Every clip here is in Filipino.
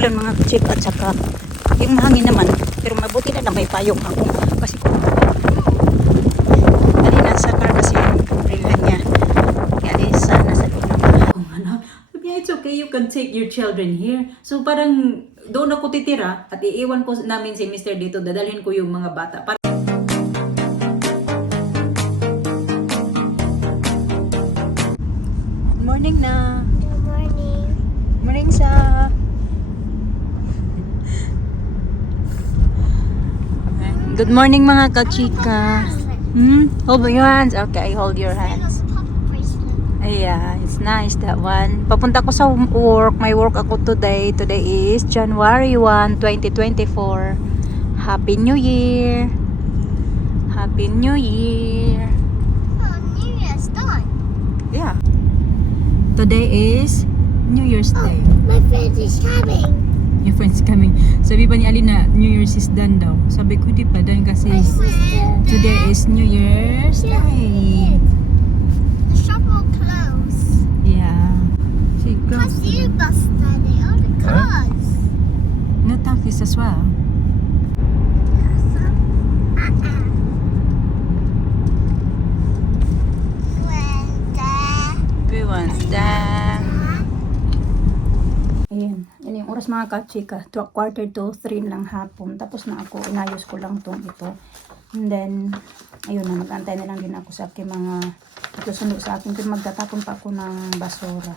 ulan mga chik, at saka yung mahangin naman, pero mabuti na may payong ako kasi kanina sa car kasi yung umbrella niya kaya nasa loob ng bahay. Yeah, it's okay, you can take your children here. So parang doon ako titira at iiwan ko namin si Mr. dito, dadalhin ko yung mga bata. Morning na. Good morning. Morning sa. Good morning mga kachika. Hold your hands. Okay, hold your hands. Yeah, it's nice that one. Papunta ko sa work. May work ako today. Today is January 1, 2024. Happy New Year. Happy New Year. Oh, New Year's done. Yeah. Today is New Year's Day. My friend is coming. Your friend's coming. Sabi pa ni Alina, New Year's is done daw. Sabi ko, di pa done kasi My sister. today is New Year's Day. The shop will close. Yeah. She Because goes you busted it on the cars. no taxis as well. Wednesday. Ayan. Yan yung oras mga kachika. 2:45 lang hapon. Tapos na ako. Inayos ko lang tong ito. And then, ayun na. Mag-antay na lang din ako sa aking mga itusundo sa akin. Pero magtatapon pa ako ng basura.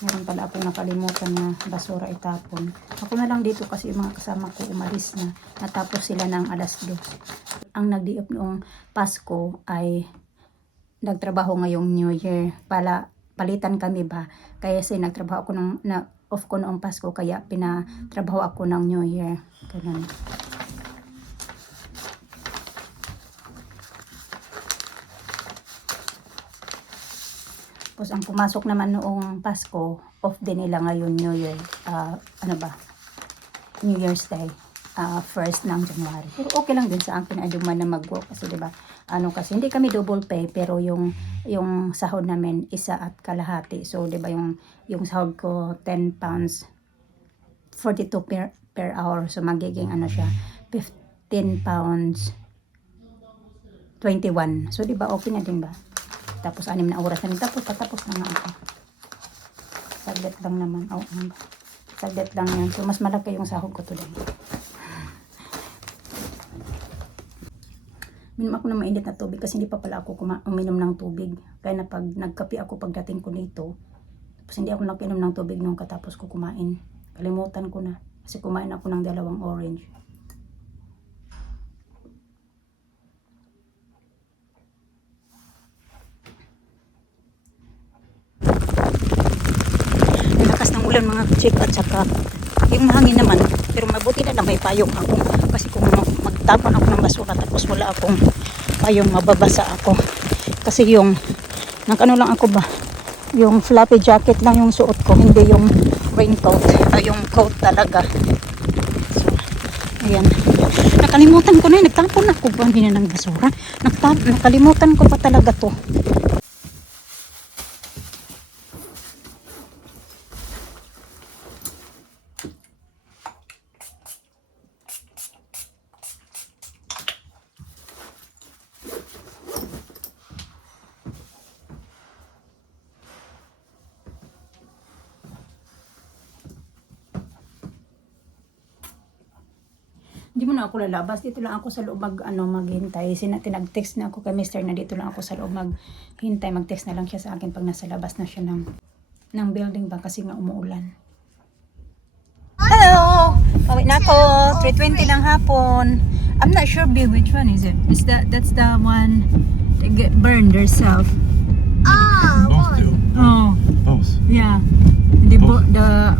Meron pala akong nakalimutan na basura itapon. Ako na lang dito kasi yung mga kasama ko umalis na. Natapos sila ng 2:00. Ang nagdiop noong Pasko ay nagtrabaho ngayong New Year. Palitan kami ba? Kaya nagtrabaho ako off ko noong Pasko. Kaya pinatrabaho ako ng New Year. Ganun. Tapos ang pumasok naman noong Pasko, off din nila ngayon New Year. New Year's Day. First ng January. Pero okay lang din sa akin aduman na mag-work kasi 'di ba? Kasi hindi kami double pay pero yung sahod namin 1.5. So 'di ba yung sahod ko 10 pounds 42 per hour. So magiging siya 15 pounds 21. So 'di ba okay na din ba? Tapos 6 na oras na rin. Tapos patapos na nga ako. Saglit lang naman. Saglit lang yan. So mas malaki yung sahod ko today. Minom ako ng mainit na tubig kasi hindi pa pala ako uminom ng tubig. Kaya na pag nagkape ako pagdating ko dito, tapos hindi ako nakinom ng tubig nung katapos ko kumain. Kalimutan ko na kasi kumain ako ng 2 orange. Ang lakas ng ulan mga chik, at saka yung mahangin naman, pero mabuti na may payong ako kasi kung magtapon ako ng basura tapos wala akong payong, mababasa ako kasi yung lang ako ba, yung floppy jacket lang yung suot ko, hindi yung raincoat, yung coat talaga. So ayan, nakalimutan ko na nagtapon ako ba din ng basura, nakalimutan ko pa talaga to. Hindi mo na ako lalabas. Dito lang ako sa loob maghintay. Tinag-text na ako kay Mr. na dito lang ako sa loob maghintay. Mag-text na lang siya sa akin pag nasa labas na siya ng building ba kasi nga umuulan. Hello! Pawit na ako. 3:20 ng hapon. I'm not sure which one is it. That's the one that get burned herself. Oh, Both do. Oh, Both. yeah. Both. The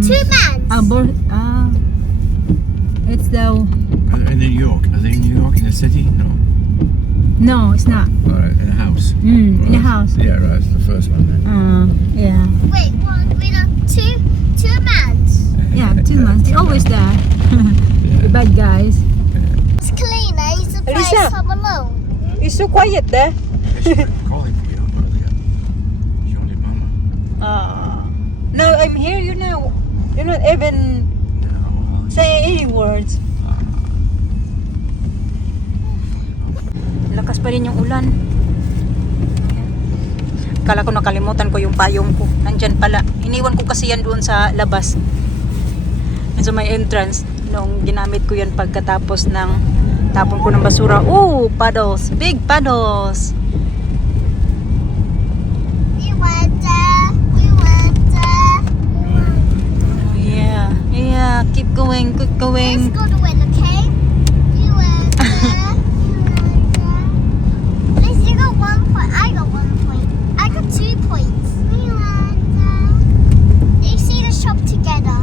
2 months. It's the In New York. Are they in New York in the city? No. no, it's not. All right, in a house. In a Right. house. Yeah, right. It's the first one then. Yeah. Wait, one, two months. Yeah, 2 months. They're always there. The bad guys. It's cleaner. He's a place Elisa. home alone. It's so quiet there. She's calling for you earlier. She wanted mama. No, I'm here, you know. You're not even No, saying any words. Lakas pa rin yung ulan. Kala ko nakalimutan ko yung payong ko. Nandyan pala. Iniwan ko kasi yan doon sa labas. Sa may entrance. Noong ginamit ko yan pagkatapos ng tapon ko ng basura. Oh, paddles. Big paddles. We went there. We went there. Oh, yeah. Yeah. Keep going. Keep going. Let's go to win, okay? We went there. At least you got 1 point. I got 1 point. I got 2 points. We went there. You see the shop together?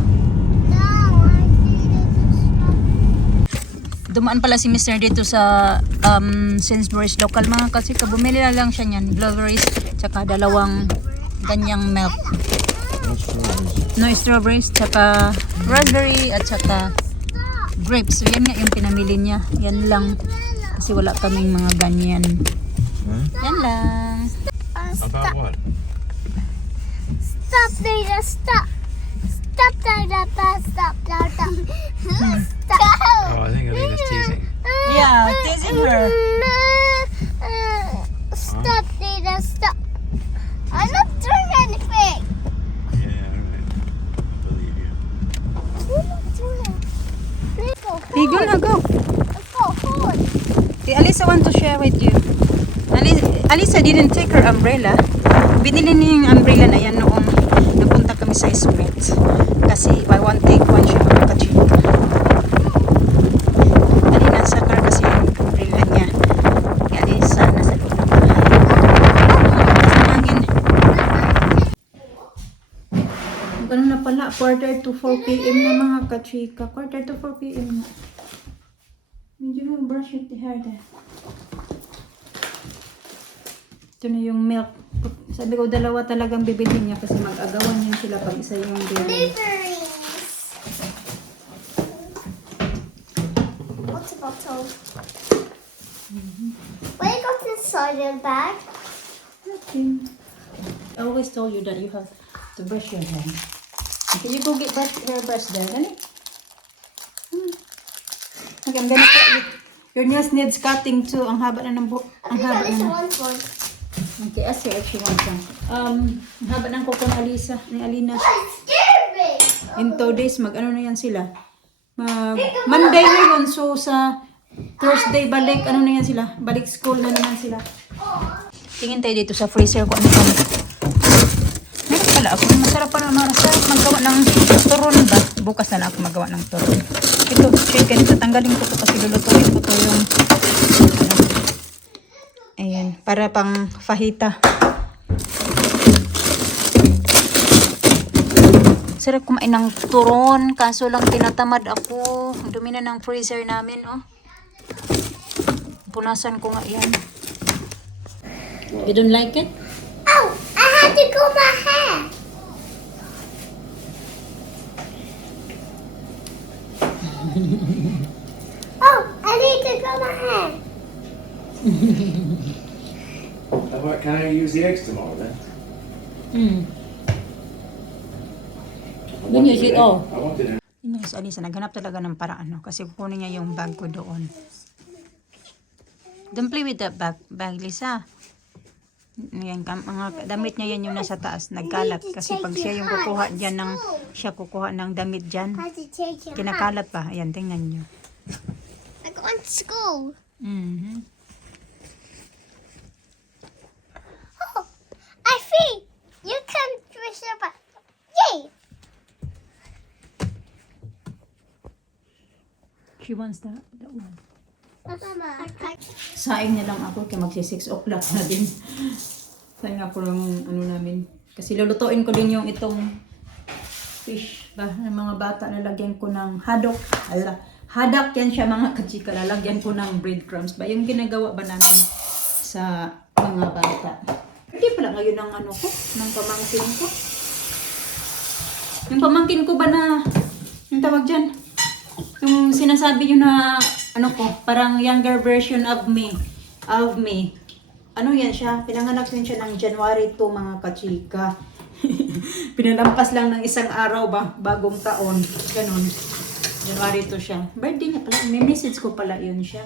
No, I see the shop. Dumaan pala si Mr. dito sa Sainsbury's local mga kasi bumili na lang siya niyan. Blueberries tsaka dalawang ganyang milk. No strawberries tsaka raspberry at tsaka grapes. So yan nga yung pinamili niya. Yan lang. Kasi wala kaming mga ganyan. Huh? Yan lang. About what? Stop, Dada, stop. Stop, Dada, stop, Dada. Stop. Oh, I think Alina's teasing. Yeah, teasing her. Stop, Dada, stop. I'm not doing anything. Yeah, alright. I believe you. I'm not doing it. Let's go Hey, go home. na, go. Let's go home. Si Alisa want to share with you. Alisa didn't take her umbrella. Binili niya yung umbrella na yan noong napunta kami sa Smith. Kasi buy one take one siya mga kachika. Dali nasa car kasi yung umbrella niya. Kaya Alisa nasa loob ng bahay. Lakas ng hangin. Ano na pala? 3:45 p.m. na mga kachika. 3:45 p.m. na. Medyo mo brush your hair there. Ito na yung milk. Sabi ko dalawa talagang bibili niya kasi mag-agawan yan sila pag isa yung bibili. Blueberries. Water bottle. Where you got inside your bag? Okay. I always told you that you have to brush your hair. Can you go get hairbrush there? Dali. Okay, I'm gonna cut you. Your nails needs cutting too. Ang haba na ng I think at least one one. Okay, ask her if she wants some. Ang haba ng kuko ni Alisa, ni Alina. Scared me. In 2 days, mag-ano na yan sila. Monday ngayon, so sa Thursday balik, ano na yan sila? Balik school na naman sila. Tingin tayo dito sa freezer ko ano pa. Meron pala ako. Masarap pa naman. Masarap magawa ng turon ba? Bukas na lang ako magawa ng turon. Ito, chicken. Tatanggalin ko to kasi lulutuin ko to yung ano. Ayan, para pang fajita. Sarap kumain ng turon, kaso lang tinatamad ako. Ang dumi na ng freezer namin, oh. Punasan ko nga yan. You don't like it? Oh, I had to comb my hair. Oh, I need to comb my hair. Can I use the eggs tomorrow then? Don't use it all. I wanted it. Yun si Alisa, naghanap talaga ng paraan, no? Kasi kukunin niya yung bag ko doon. Don't play with that bag, Lisa. Yan, mga damit niya yan yung nasa taas, nagkalat. Kasi pag siya yung kukuha dyan ng, siya kukuha ng damit dyan, I had to take your hat. kinakalat pa. Ayan, tingnan nyo. I got on school. Mhm. Oh, I see. You can twist your back. Yay! She wants that one. Mama, Saing na lang ako kaya magsi 6 o'clock na din. Saing ako ng ano namin. Kasi lulutuin ko din yung itong fish ba ng mga bata. Lalagyan ko ng haddock. Haddock yan siya mga kachika. Lalagyan ko ng breadcrumbs ba. Yung ginagawa ba namin sa mga bata. Hindi pala ngayon ang ano ko. Ng pamangkin ko. Yung pamangkin ko ba na yung tawag dyan? Yung sinasabi nyo na ano ko, parang younger version of me. Ano yan siya? Pinanganak din siya ng January 2 mga kachika. Pinalampas lang ng isang araw ba, bagong taon. Ganun. January to siya. Birthday niya pala. May message ko pala yun siya.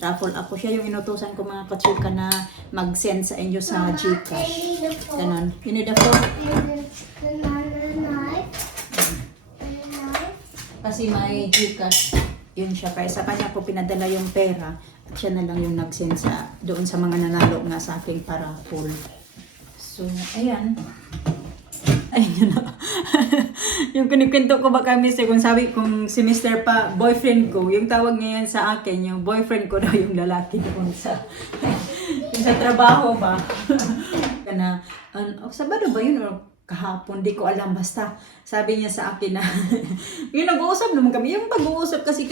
Raffle ako siya. Yung inutusan ko mga kachika na mag-send sa inyo sa Gcash. Ganun. You need a phone? Kasi may Gcash. Yun siya. Kaya sa kanya ko pinadala yung pera. At siya na lang yung nag-send sa, doon sa mga nanalo nga sa akin para full. So, ayan. Ayun yun na. Yung kinikwento ko ba kami kung sabi kung si Mr. pa, boyfriend ko, yung tawag ngayon sa akin, yung boyfriend ko daw yung lalaki doon sa yung sa trabaho ba. Kana, Sabado ba yun or kahapon, di ko alam, basta sabi niya sa akin na yung nag-uusap naman kami, yung pag-uusap kasi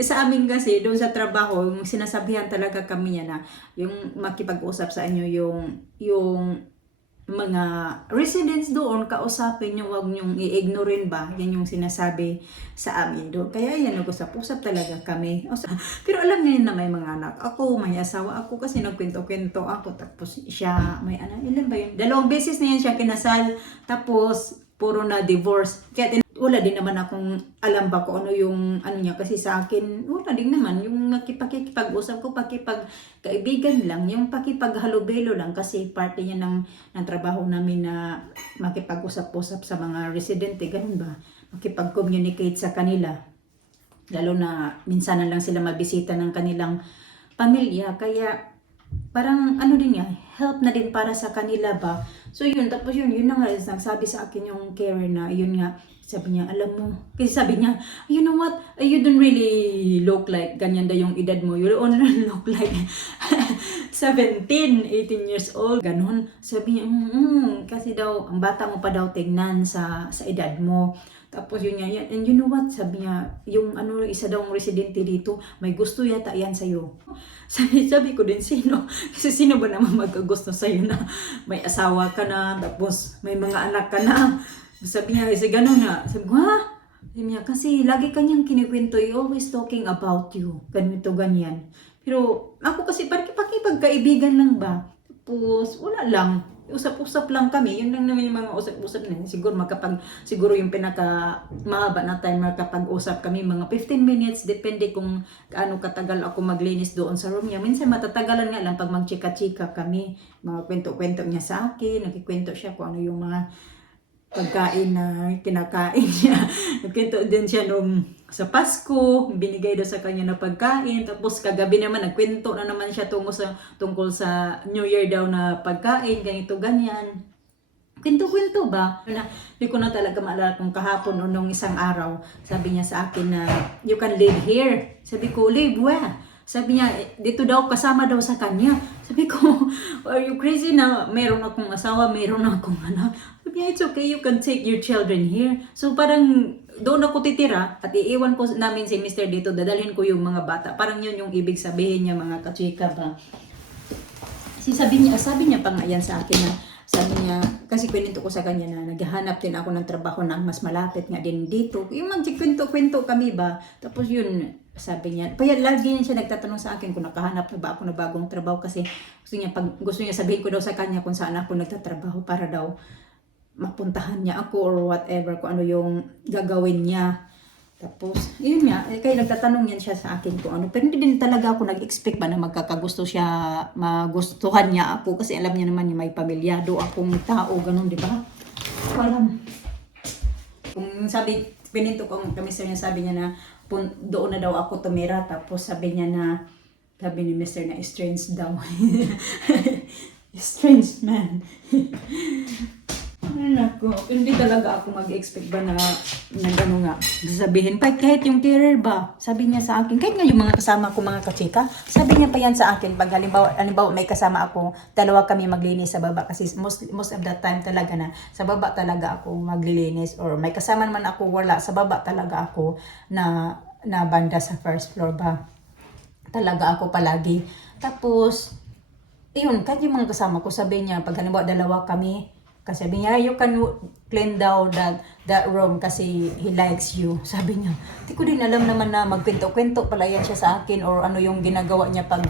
sa amin kasi doon sa trabaho, yung sinasabihan talaga kami niya na yung makipag-usap sa inyo yung mga residents doon, kausapin nyo, wag nyong i-ignorin ba, yan yung sinasabi sa amin doon. Kaya yan, nag-usap-usap talaga kami. Pero alam niyo na may mga anak ako, may asawa ako, kasi nagkwento-kwento ako, tapos siya, may anak, ilan ba yun? 2 beses na yan siya kinasal, tapos puro na divorce. Kaya wala din naman akong alam ba kung ano yung ano niya, kasi sa akin wala din naman yung nakipag-usap ko, pakipag-kaibigan lang, yung pakipag-halubelo lang, kasi parte niya ng trabaho namin na makipag-usap-usap sa mga residente, ganun ba, makipag-communicate sa kanila, lalo na minsan na lang sila mabisita ng kanilang pamilya, kaya parang ano din yan, help na din para sa kanila ba. So yun, tapos yun na nga, nagsabi sa akin yung carer na, yun nga, sabi niya, alam mo, kasi sabi niya, you know what, you don't really look like, ganyan daw yung edad mo, you only look like 17, 18 years old, ganun. Sabi niya, kasi daw, ang bata mo pa daw tingnan sa edad mo. Tapos yun nga, and you know what, sabi niya, yung isa daw residente dito, may gusto yata yan sa'yo. Sabi ko din, sino? Kasi sino ba naman magkagusto sa'yo na may asawa ka na, tapos may mga anak ka na. Sabi niya, kasi gano'n na. Sabi ko, ha? Sabi niya, kasi lagi kanyang kinikwento, always talking about you. Ganito, ganyan. Pero ako kasi, pakipagkaibigan lang ba? Tapos, wala lang. Usap-usap lang kami. Yun lang naman yung mga usap-usap na. Siguro yung mahaba na time makapag-usap kami, mga 15 minutes, depende kung gaano katagal ako maglinis doon sa room niya. Minsan matatagalan nga lang pag magchika-chika kami. Mga kwento-kwento niya sa akin, nagkikwento siya kung ano yung mga pagkain na kinakain niya. Nagkwento din siya nung sa Pasko, binigay daw sa kanya na pagkain. Tapos kagabi naman, nagkwento na naman siya tungkol sa New Year daw na pagkain, ganito, ganyan. Kwento-kwento ba? Hindi ko na talaga maalala kung kahapon o nung isang araw, sabi niya sa akin na, you can live here. Sabi ko, live where? Sabi niya, dito daw, kasama daw sa kanya. Sabi ko, are you crazy na meron akong asawa, meron akong anak? Sabi niya, it's okay, you can take your children here. So parang doon ako titira at iiwan ko namin si Mr. dito, dadalhin ko yung mga bata. Parang yun yung ibig sabihin niya, mga kachika ba. Sabi niya pa nga yan sa akin na, sabi niya, kasi kwento ko sa kanya na naghahanap din ako ng trabaho na mas malapit nga din dito. Yung magkikwento-kwento kami ba, tapos yun, sabi niya, kaya lagi niya siya nagtatanong sa akin kung nakahanap na ba ako ng bagong trabaho, kasi gusto niya sabihin ko daw sa kanya kung saan ako nagtatrabaho para daw mapuntahan niya ako or whatever, kung ano yung gagawin niya. Tapos, yun nga, kaya nagtatanong yan siya sa akin kung ano. Pero hindi din talaga ako nag-expect ba na magkakagusto siya, magustuhan niya ako, kasi alam niya naman yung may pamilyado akong tao, ganun, di ba? Alam. Kung pininto ko kami sa niya, sabi niya na doon na daw ako tumira, tapos sabi niya na, sabi ni Mr. na strange daw. Strange man. Nako, hindi talaga ako mag-expect ba na gano'n nga, sabihin, kahit yung carer ba, sabi niya sa akin, kahit nga yung mga kasama ko, mga kachika, sabi niya pa yan sa akin, pag halimbawa may kasama ako, dalawa kami maglinis sa baba, kasi most of the time talaga na, sa baba talaga ako maglilinis, or may kasama naman ako, wala, sa baba talaga ako na banda sa first floor ba, talaga ako palagi. Tapos, yun, kahit yung mga kasama ko, sabi niya, pag halimbawa dalawa kami, Kasi sabi niya, you can clean daw that room kasi he likes you. Sabi niya, hindi ko din alam naman na magkwento-kwento pala yan siya sa akin or ano yung ginagawa niya pag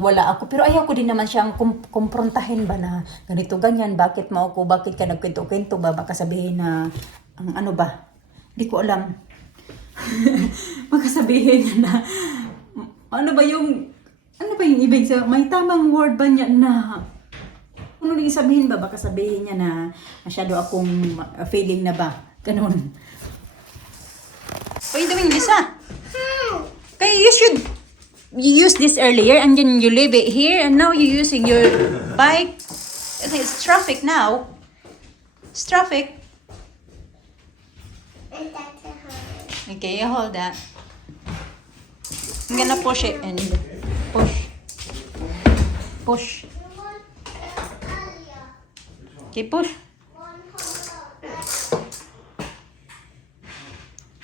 wala ako. Pero ayaw ko din naman siyang kumprontahin ba na ganito, ganyan, bakit mo ako, bakit ka nagkwento-kwento ba? Baka sabihin na, ang ano ba? Hindi ko alam. Baka sabihin niya na, ano ba yung ibig sa, may tamang word ba niya na, ano nang sabihin ba? Baka sabihin niya na masyado akong feeling na ba? Ganun. What are you doing, Lisa? Okay, you used this earlier and then you leave it here and now you're using your bike. I think it's traffic now. It's traffic. Okay, you hold that. I'm gonna push it and push. Push. Okay, push.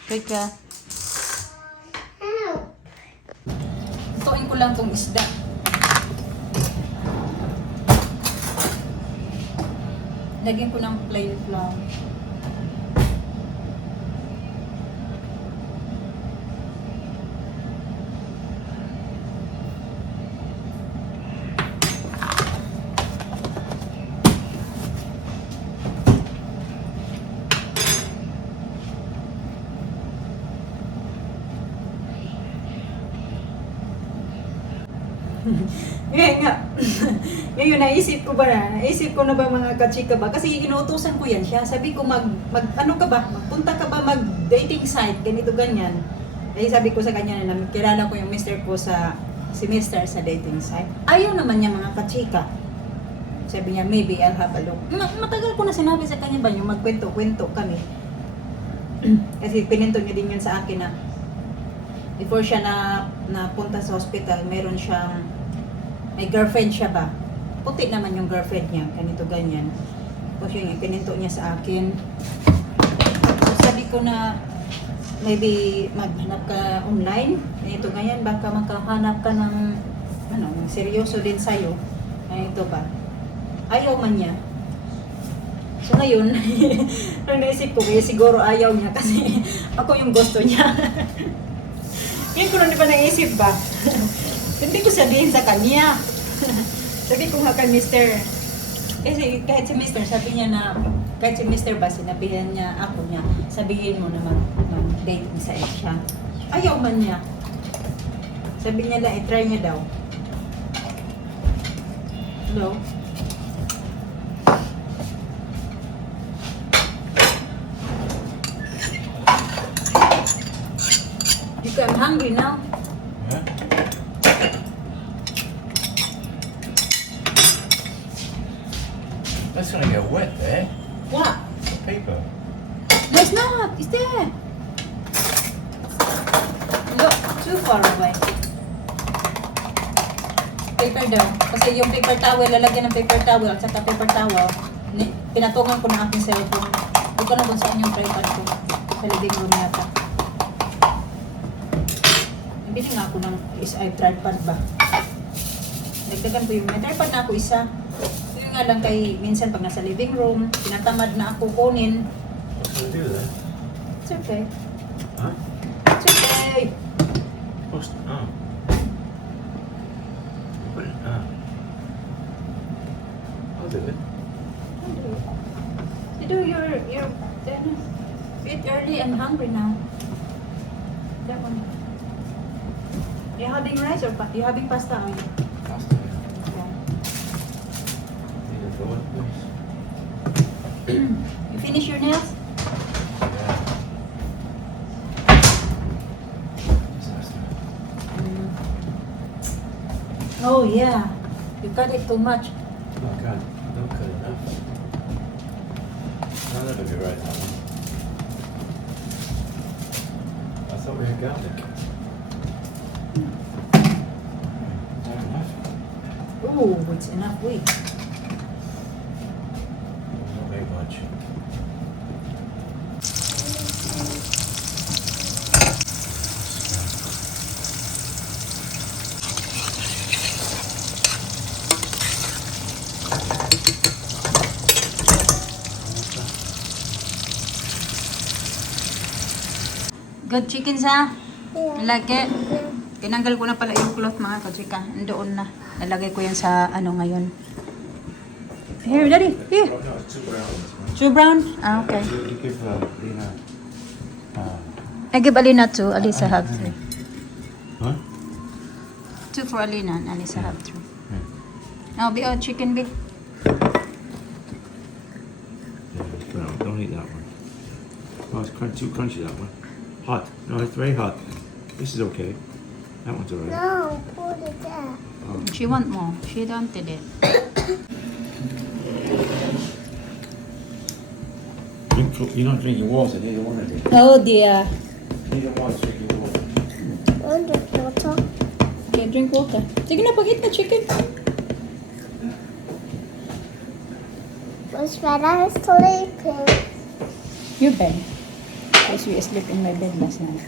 Good ka. Tutuin ko lang tong isda. Lagyan ko ng plain flour. Ngayon nga, ngayon naisip ko na ba mga kachika ba? Kasi inuutosan ko yan siya. Sabi ko ano ka ba? Magpunta ka ba mag-dating site? Ganito, ganyan. Ay sabi ko sa kanya na kilala ko yung mister ko si mister sa dating site. Ayaw naman niya mga kachika. Sabi niya, maybe I'll have a look. Matagal ko na sinabi sa kanya ba yung magkwento-kwento kami. Kasi pininto niya din yun sa akin na before siya na punta sa hospital, may girlfriend siya ba? Puti naman yung girlfriend niya, ganito ganyan. Tapos yung ipininto niya sa akin. So, sabi ko na maybe maghanap ka online. Ganito ganyan, baka makahanap ka ng seryoso din sa'yo. Ganito ba? Ayaw man niya. So ngayon, ang naisip ko, kaya siguro ayaw niya kasi ako yung gusto niya. Ngayon ko na ba naisip ba? Hindi ko sabihin sa kanya. Sabi ko nga kay mister. Kasi kahit si mister, sabi niya na, kahit si mister ba, sinabihan niya ako niya, sabihin mo naman dating sa siya. Ayaw man niya. Sabi niya lang, i-try niya daw. Hello? I'm hungry now. Huh? That's gonna get wet there. What? The paper. No, it's not. It's there. Look, too far away. Paper daw. Kasi yung paper towel, lalagyan ng paper towel at saka paper towel. Pinatungan ko ng aking cellphone. Hindi ko na kung saan yung tripod ko. Sa living room yata. Bili nga ako ng tripod ba? Nagdagan ko yung may tripod na ako isa. Yun nga lang kay minsan pag nasa living room, tinatamad na ako kunin. What can I do there? It's okay. Huh? It's okay. Post. Oh. Put it. I'll do it. You do your eat early and hungry now. That one. You having rice or you having pasta? Or you? Pasta. Yeah. Need a thought, please. You finish your nails? Yeah. Disaster. Oh yeah. You cut it too much. Oh God, don't cut enough. I'll never be right that one. I thought we had garlic. Not enough. Oh, it's enough weight. Not very much. Good chickens ha? Yeah. You like it? Tinanggal ko na pala yung cloth mga kachika. Doon na. Nalagay ko yan sa ano ngayon. Here, daddy. Here. Oh, no, it's 2 brown ones. Two brown? Ah, okay. You give Lena. I give Alina two. Alisa have three. Huh? Two for Alina and Alisa have three. Yeah. Now, be a chicken big. Yeah, no, don't eat that one. Oh, it's too crunchy, that one. Hot. No, it's very hot. This is okay. That one's alright. No, put it there. She want more. She wanted it. You're not drinking water, neither one of you. Oh dear. Neither one's drinking water. Under water. Okay, drink water. Sige na, pag-eat na chicken. Was when I was sleeping. Your bed. Because we sleep in my bed last night.